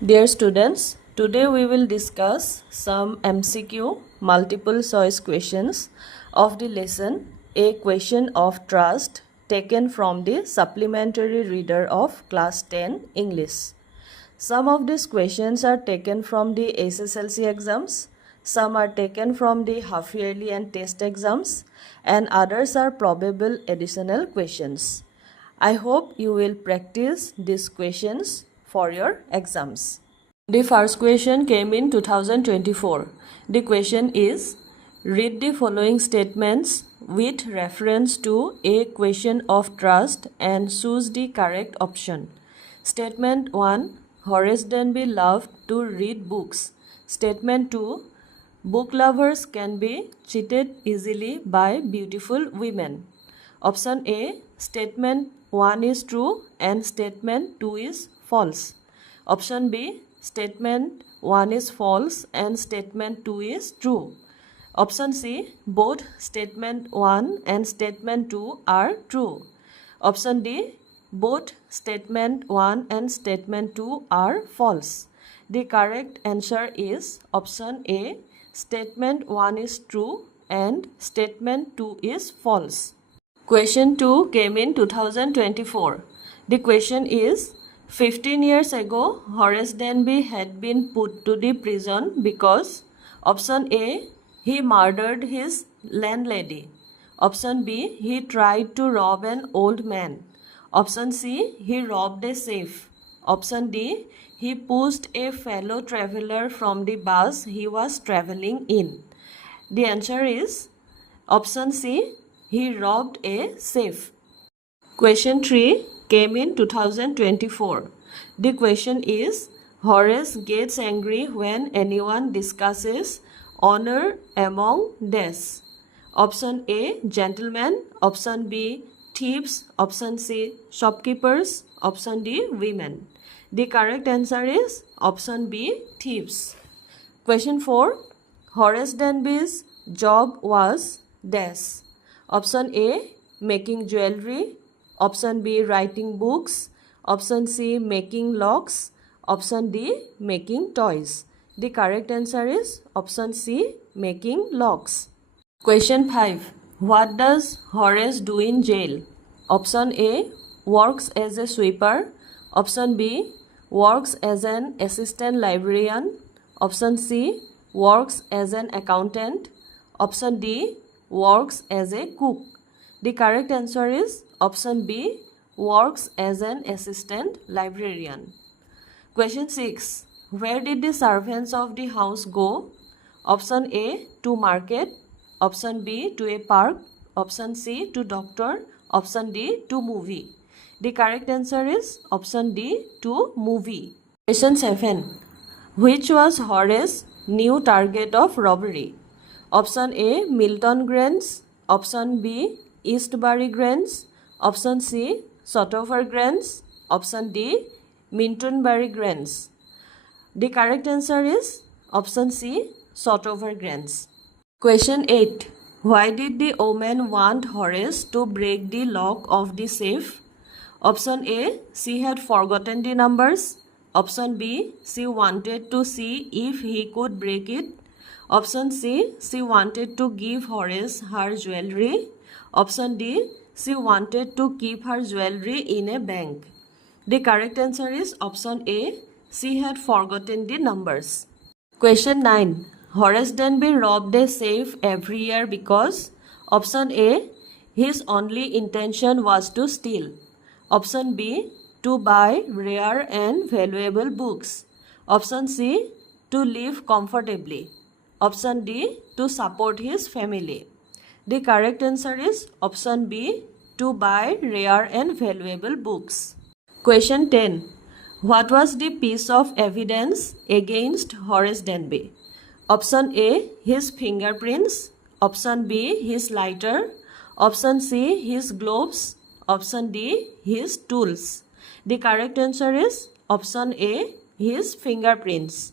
Dear students, today we will discuss some MCQ multiple choice questions of the lesson A Question of Trust taken from the supplementary reader of class 10 English. Some of these questions are taken from the SSLC exams, some are taken from the half yearly and test exams, and others are probable additional questions. I hope you will practice these questions for your exams. The first question came in 2024. The question is, read the following statements with reference to a question of trust and choose the correct option. Statement 1. Horace Denby loved to read books. Statement 2. Book lovers can be cheated easily by beautiful women. Option A. Statement 1 is true and statement 2 is false. Option B. Statement 1 is false and statement 2 is true. Option C. Both statement 1 and statement 2 are true. Option D. Both statement 1 and statement 2 are false. The correct answer is option A. Statement 1 is true and statement 2 is false. Question 2 came in 2024. The question is, 15 years ago, Horace Denby had been put to the prison because option A. He murdered his landlady. Option B. He tried to rob an old man. Option C. He robbed a safe. Option D. He pushed a fellow traveler from the bus he was traveling in. The answer is option C. He robbed a safe. Question 3 came in 2024. The question is, Horace gets angry when anyone discusses honor among dash. Option A, gentlemen. Option B, thieves. Option C, shopkeepers. Option D, women. The correct answer is option B, thieves. Question 4. Horace Denby's job was dash. Option A, making jewelry. Option B, writing books. Option C, making locks. Option D, making toys. The correct answer is option C, making locks. Question 5. What does Horace do in jail? Option A, works as a sweeper. Option B, works as an assistant librarian. Option C, works as an accountant. Option D, works as a cook. The correct answer is option B, works as an assistant librarian. Question 6. Where did the servants of the house go? Option A, to market. Option B, to a park. Option C, to doctor. Option D, to movie. The correct answer is option D, to movie. Question 7. Which was Horace's new target of robbery? Option A, Milton Grange. Option B, Eastbury Grange. Option C, Shotover Grange. Option D, Mintonbury Grange. The correct answer is option C, Shotover Grange. Question 8. Why did the woman want Horace to break the lock of the safe? Option A, she had forgotten the numbers. Option B, she wanted to see if he could break it. Option C, she wanted to give Horace her jewelry. Option D, she wanted to keep her jewelry in a bank. The correct answer is option A, she had forgotten the numbers. Question 9. Horace Denby robbed a safe every year because option A, his only intention was to steal. Option B, to buy rare and valuable books. Option C, to live comfortably. Option D, to support his family. The correct answer is option B, to buy rare and valuable books. Question 10. What was the piece of evidence against Horace Denby? Option A, his fingerprints. Option B, his lighter. Option C, his gloves. Option D, his tools. The correct answer is option A, his fingerprints.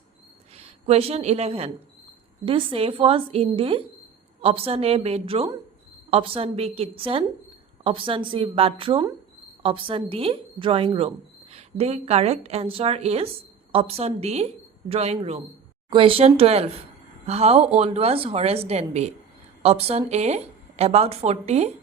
Question 11. The safe was in the option A, bedroom. Option B, kitchen. Option C, bathroom. Option D, drawing room. The correct answer is Option D, drawing room. Question 12. How old was Horace Denby? Option A, about 40.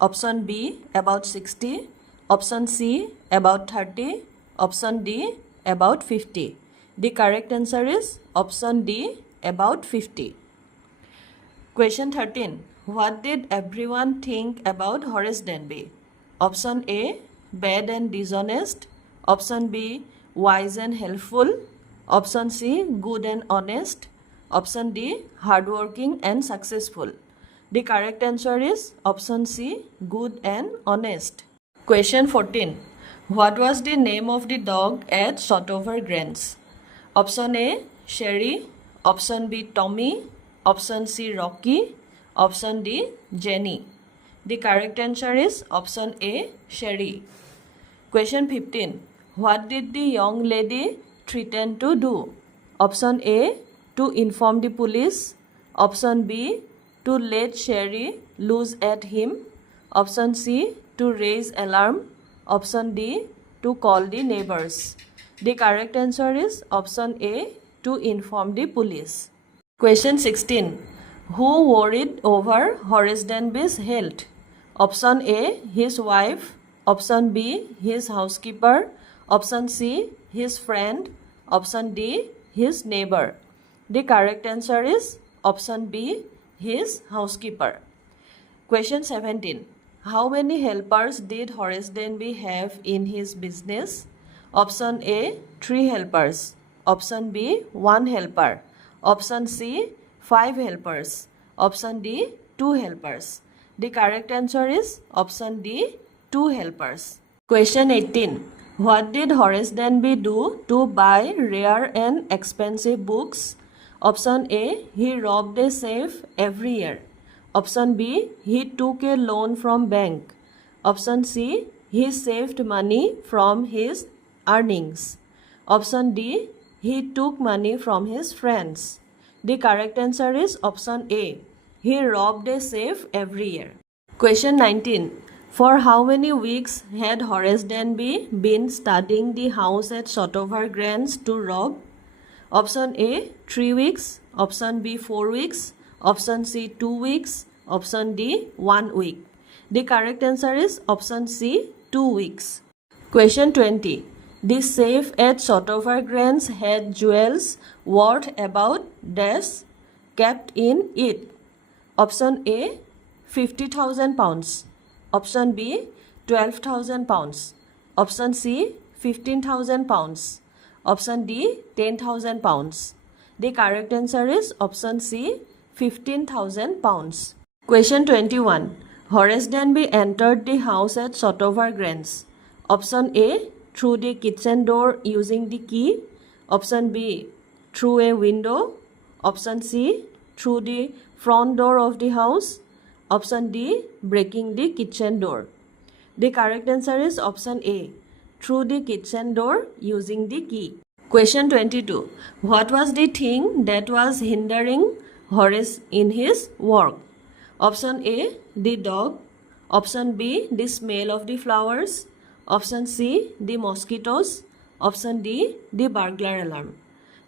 Option B, about 60. Option C, about 30. Option D, about 50. The correct answer is option D, about 50. Question 13. What did everyone think about Horace Denby? Option A, bad and dishonest. Option B, wise and helpful. Option C, good and honest. Option D, hardworking and successful. The correct answer is option C, good and honest. Question 14. What was the name of the dog at Shotover Grange? Option A, Sherry. Option B, Tommy. Option C, Rocky. Option D, Jenny. The correct answer is option A, Sherry. Question 15. What did the young lady threaten to do? Option A, to inform the police. Option B, to let Sherry loose at him. Option C, to raise alarm. Option D, to call the neighbors. The correct answer is option A, to inform the police. Question 16. Who worried over Horace Denby's health? Option A, his wife. Option B, his housekeeper. Option C, his friend. Option D, his neighbor. The correct answer is option B, his housekeeper. Question 17. How many helpers did Horace Denby have in his business? Option A, 3 helpers. Option B, 1 helper. Option C, 5 helpers. Option D, 2 helpers. The correct answer is option D, 2 helpers. Question 18. What did Horace Denby do to buy rare and expensive books? Option A, he robbed a safe every year. Option B, he took a loan from bank. Option C, he saved money from his earnings. Option D, he took money from his friends. The correct answer is option A, he robbed a safe every year. Question 19. For how many weeks had Horace Denby been studying the house at Shotover Grange to rob? Option A, 3 weeks. Option B, 4 weeks. Option C, 2 weeks. Option D, 1 week. The correct answer is option C, 2 weeks. Question 20. The safe at Shotover Grange had jewels worth about dash kept in it. Option A, 50,000 pounds. Option B, 12,000 pounds. Option C, 15,000 pounds. Option D, 10,000 pounds. The correct answer is option C, 15,000 pounds. Question 21. Horace Denby entered the house at Shotover Grange. Option A, through the kitchen door using the key. Option B, through a window. Option C, through the front door of the house. Option D, breaking the kitchen door. The correct answer is option A, through the kitchen door using the key. Question 22. What was the thing that was hindering Horace in his work? Option A, the dog. Option B, the smell of the flowers. Option C, the mosquitoes. Option D, the burglar alarm.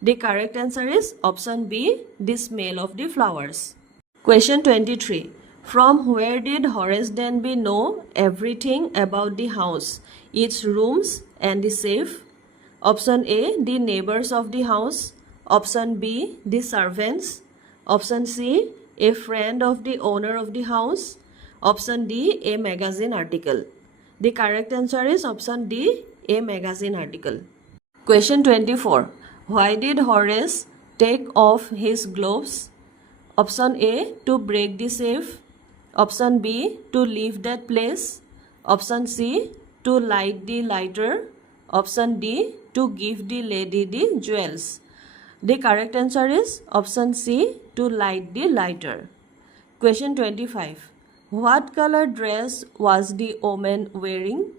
The correct answer is option B, the smell of the flowers. Question 23. From where did Horace Denby know everything about the house, its rooms and the safe? Option A, the neighbors of the house. Option B, the servants. Option C, a friend of the owner of the house. Option D, a magazine article. The correct answer is option D, a magazine article. Question 24. Why did Horace take off his gloves? Option A, to break the safe. Option B, to leave that place. Option C, to light the lighter. Option D, to give the lady the jewels. The correct answer is option C, to light the lighter. Question 25. What color dress was the woman wearing?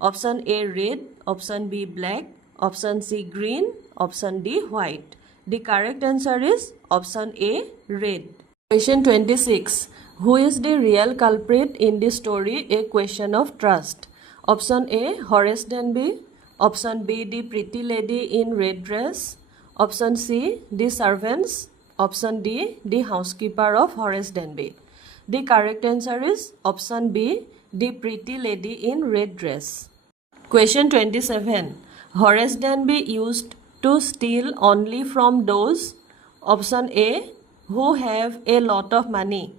Option A, red. Option B, black. Option C, green. Option D, white. The correct answer is option A, red. Question 26. Who is the real culprit in the story A Question of Trust? Option A, Horace Denby. Option B, the pretty lady in red dress. Option C, the servants. Option D, the housekeeper of Horace Denby. The correct answer is option B, the pretty lady in red dress. Question 27. Horace Denby used to steal only from those. Option A, who have a lot of money.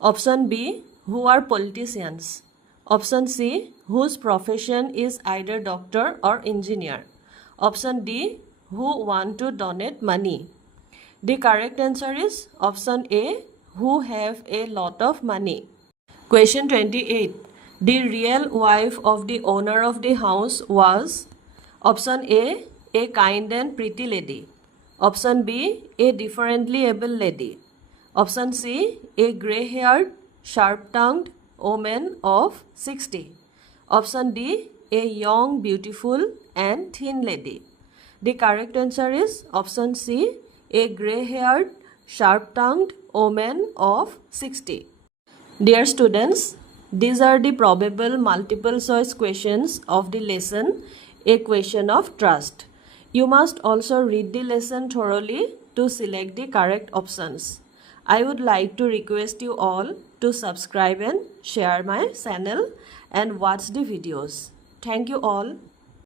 Option B, who are politicians. Option C, whose profession is either doctor or engineer. Option D, who want to donate money. The correct answer is option A, who have a lot of money. Question 28. The real wife of the owner of the house was option A kind and pretty lady. Option B, a differently able lady. Option C, a grey-haired, sharp-tongued woman of 60. Option D, a young, beautiful and thin lady. The correct answer is option C, a grey-haired, sharp-tongued woman of 60. Dear students, these are the probable multiple choice questions of the lesson, A Question of Trust. You must also read the lesson thoroughly to select the correct options. I would like to request you all to subscribe and share my channel and watch the videos. Thank you all.